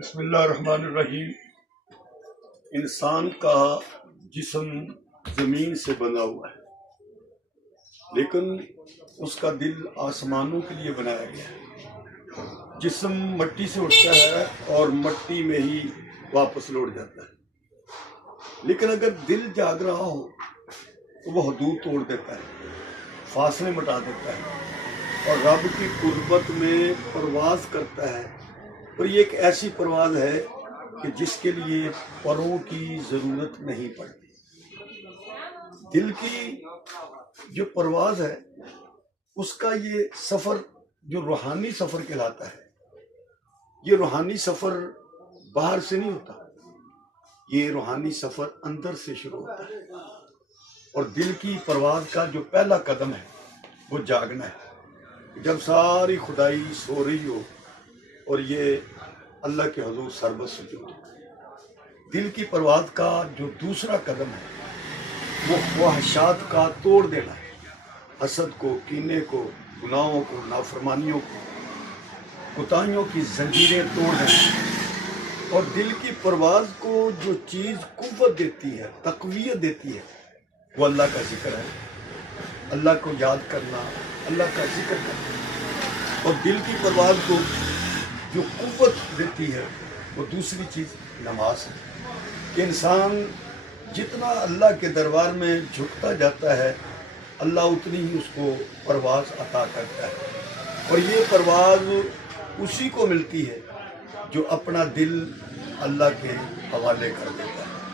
بسم اللہ الرحمن الرحیم۔ انسان کا جسم زمین سے بنا ہوا ہے، لیکن اس کا دل آسمانوں کے لیے بنایا گیا ہے۔ جسم مٹی سے اٹھتا ہے اور مٹی میں ہی واپس لوٹ جاتا ہے، لیکن اگر دل جاگ رہا ہو تو وہ حدود توڑ دیتا ہے، فاصلے مٹا دیتا ہے اور رب کی قربت میں پرواز کرتا ہے۔ اور یہ ایک ایسی پرواز ہے کہ جس کے لیے پروں کی ضرورت نہیں پڑتی۔ دل کی جو پرواز ہے اس کا یہ سفر جو روحانی سفر کہلاتا ہے، یہ روحانی سفر باہر سے نہیں ہوتا، یہ روحانی سفر اندر سے شروع ہوتا ہے۔ اور دل کی پرواز کا جو پہلا قدم ہے وہ جاگنا ہے۔ جب ساری خدائی سو رہی ہو اور یہ اللہ کے حضور سربت سجود ہو، دل کی پرواز کا جو دوسرا قدم ہے وہ خواہشات کا توڑ دینا ہے، حسد کو، کینے کو، گناہوں کو، نافرمانیوں کو، کوتاہیوں کی زنجیریں توڑ دینا۔ اور دل کی پرواز کو جو چیز قوت دیتی ہے، تقویت دیتی ہے، وہ اللہ کا ذکر ہے، اللہ کو یاد کرنا، اللہ کا ذکر کرنا۔ اور دل کی پرواز کو جو قوت دیتی ہے وہ دوسری چیز نماز ہے، کہ انسان جتنا اللہ کے دربار میں جھکتا جاتا ہے اللہ اتنی ہی اس کو پرواز عطا کرتا ہے۔ اور یہ پرواز اسی کو ملتی ہے جو اپنا دل اللہ کے حوالے کر دیتا ہے۔